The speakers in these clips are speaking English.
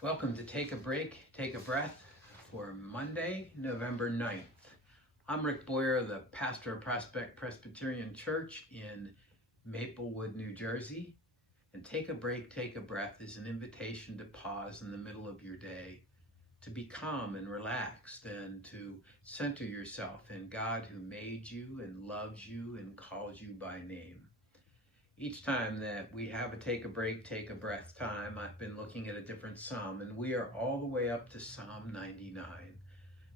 Welcome to Take a Break, Take a Breath for Monday, November 9th. I'm Rick Boyer, the pastor of Prospect Presbyterian Church in Maplewood, New Jersey. And Take a Break, Take a Breath is an invitation to pause in the middle of your day, to be calm and relaxed, and to center yourself in God who made you and loves you and calls you by name. Each time that we have a take a break, take a breath time, I've been looking at a different psalm, and we are all the way up to Psalm 99.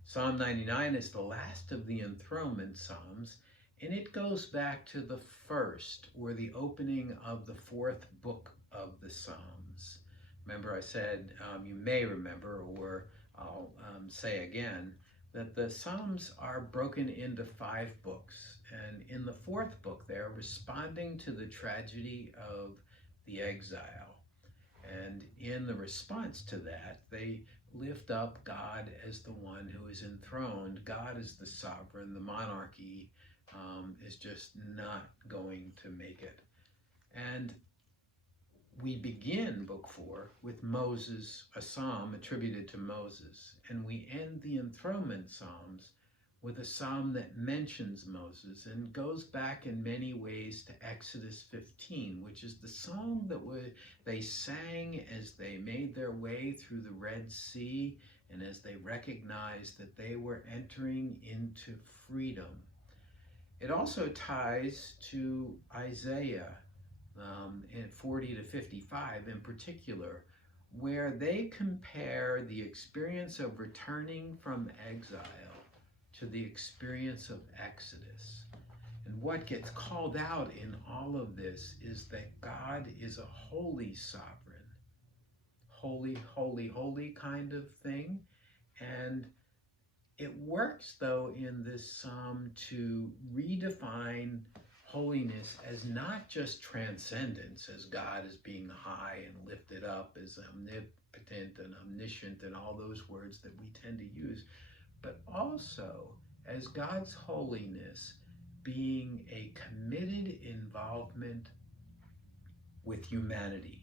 Psalm 99 is the last of the enthronement psalms, and it goes back to the first, or the opening of the fourth book of the Psalms. Remember, I said, you may remember, or I'll say again, that the Psalms are broken into 5 books. And in the 4th book, they're responding to the tragedy of the exile. And in the response to that, they lift up God as the one who is enthroned. God is the sovereign. The monarchy is just not going to make it. And we begin book 4 with Moses, a psalm attributed to Moses, and we end the enthronement psalms with a psalm that mentions Moses and goes back in many ways to Exodus 15, which is the song that they sang as they made their way through the Red Sea and as they recognized that they were entering into freedom. It also ties to Isaiah in 40 to 55 in particular, where they compare the experience of returning from exile to the experience of Exodus. And what gets called out in all of this is that God is a holy sovereign, holy, holy, holy kind of thing. And it works, though, in this psalm to redefine holiness as not just transcendence, as God as being high and lifted up, as omnipotent and omniscient and all those words that we tend to use, but also as God's holiness being a committed involvement with humanity,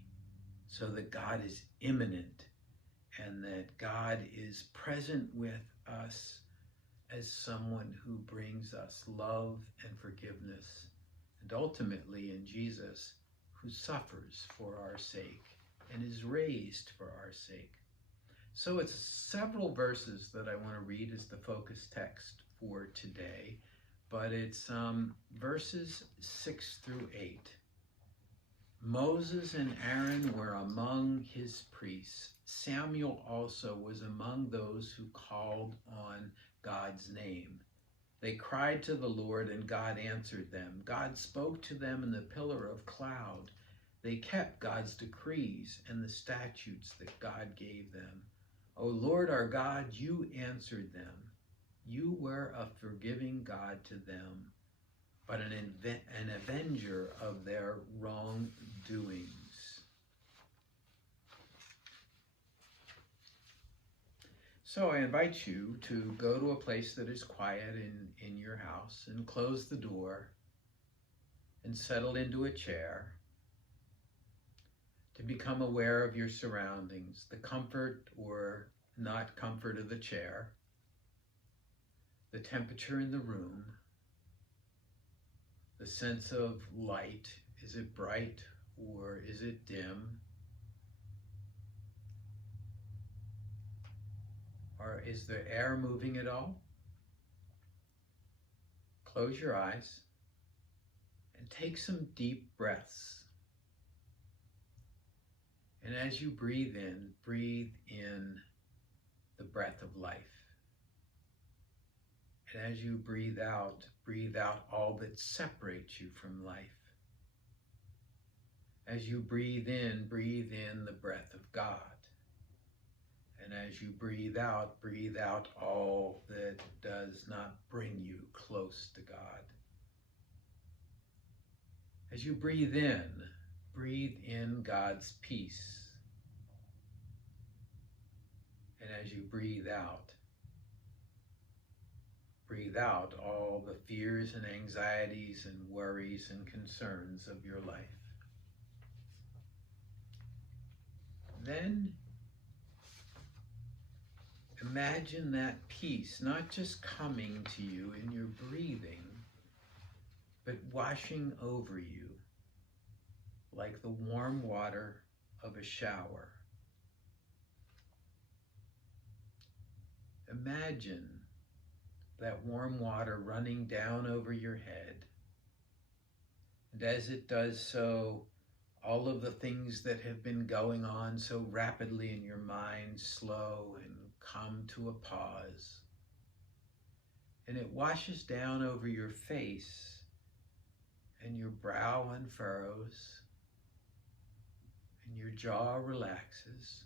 so that God is immanent and that God is present with us as someone who brings us love and forgiveness, and ultimately in Jesus, who suffers for our sake and is raised for our sake. So it's several verses that I want to read as the focus text for today, but it's verses 6 through 8. Moses and Aaron were among his priests. Samuel also was among those who called on God's name. They cried to the Lord, and God answered them. God spoke to them in the pillar of cloud. They kept God's decrees and the statutes that God gave them. O Lord our God, you answered them. You were a forgiving God to them, but an avenger of their wrongdoings. So I invite you to go to a place that is quiet in your house and close the door and settle into a chair to become aware of your surroundings, the comfort or not comfort of the chair, the temperature in the room, the sense of light. Is it bright or is it dim? Or is the air moving at all? Close your eyes and take some deep breaths. And as you breathe in the breath of life. And as you breathe out all that separates you from life. As you breathe in the breath of God. And as you breathe out all that does not bring you close to God. As you breathe in God's peace. And as you breathe out all the fears and anxieties and worries and concerns of your life. Then Imagine that peace not just coming to you in your breathing, but washing over you like the warm water of a shower. Imagine that warm water running down over your head. And as it does so, all of the things that have been going on so rapidly in your mind slow and come to a pause. And it washes down over your face, and your brow unfurrows, and your jaw relaxes.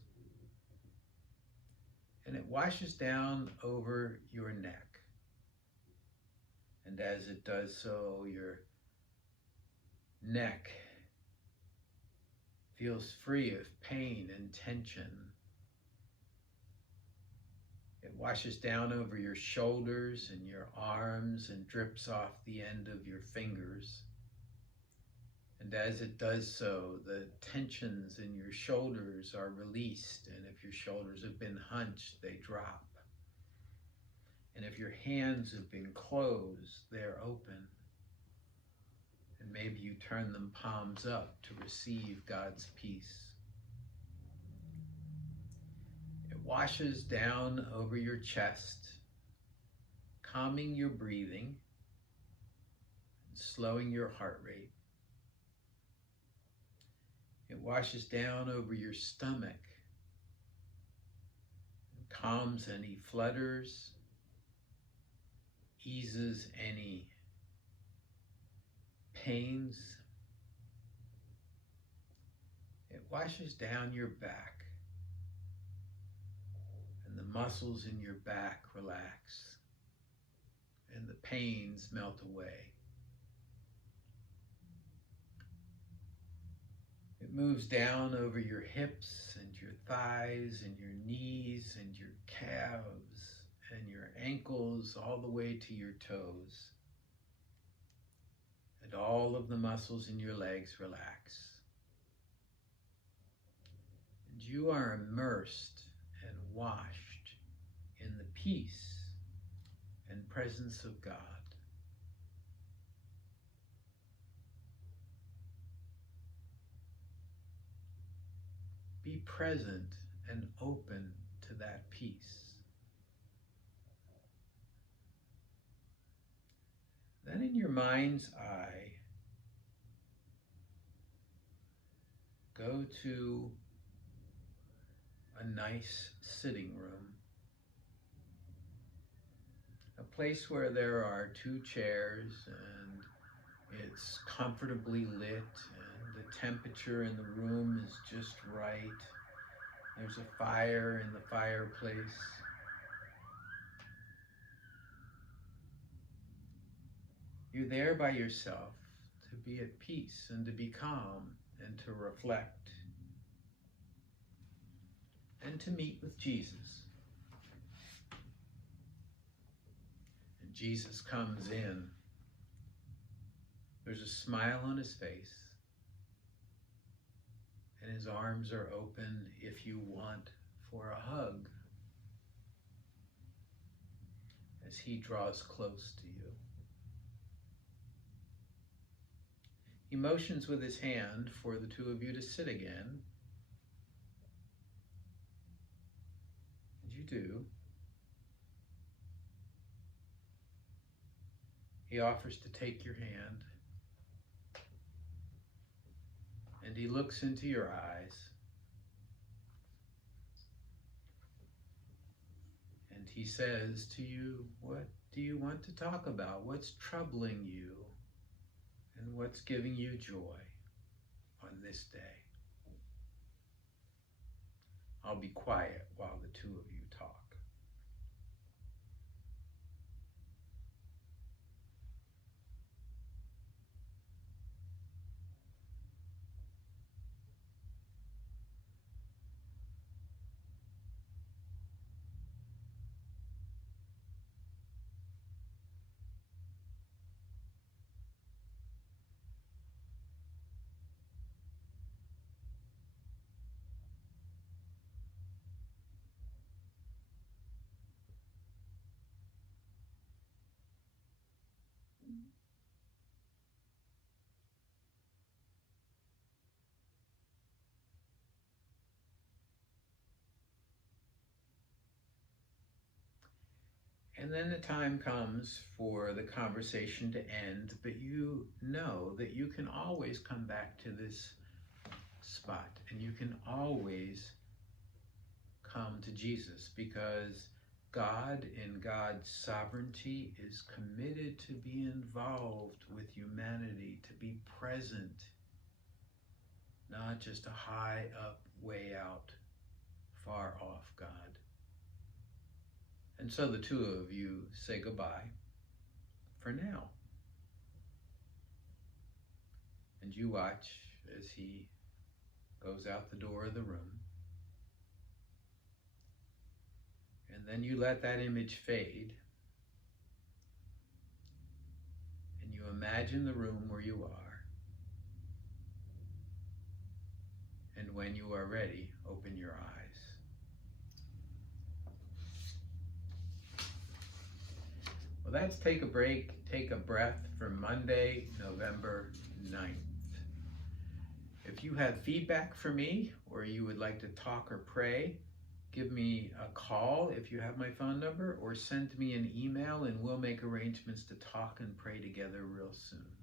And it washes down over your neck. And as it does so, your neck feels free of pain and tension. It washes down over your shoulders and your arms and drips off the end of your fingers. And as it does so, the tensions in your shoulders are released, and if your shoulders have been hunched, they drop. And if your hands have been closed, they're open. And maybe you turn them palms up to receive God's peace. It washes down over your chest, calming your breathing, and slowing your heart rate. It washes down over your stomach, and calms any flutters, eases any pains. It washes down your back, and the muscles in your back relax, and the pains melt away. It moves down over your hips and your thighs and your knees and your calves and your ankles all the way to your toes. And all of the muscles in your legs relax. And you are immersed and washed in the peace and presence of God. Be present and open to that peace. Then in your mind's eye, go to a nice sitting room, a place where there are 2 chairs and it's comfortably lit and the temperature in the room is just right. There's a fire in the fireplace. You're there by yourself to be at peace and to be calm and to reflect and to meet with Jesus. And Jesus comes in. There's a smile on his face, and his arms are open if you want for a hug as he draws close to you. He motions with his hand for the 2 of you to sit again. And you do. He offers to take your hand. And he looks into your eyes. And he says to you, what do you want to talk about? What's troubling you? And what's giving you joy on this day? I'll be quiet while the 2 of you talk. And then the time comes for the conversation to end, but you know that you can always come back to this spot, and you can always come to Jesus, because God, in God's sovereignty, is committed to be involved with humanity, to be present, not just a high up, way out, far off God. And so the two of you say goodbye for now. And you watch as he goes out the door of the room. And then you let that image fade. And you imagine the room where you are. And when you are ready, open your eyes. Well, that's Take a Break, Take a Breath for Monday, November 9th. If you have feedback for me, or you would like to talk or pray, give me a call if you have my phone number, or send me an email, and we'll make arrangements to talk and pray together real soon.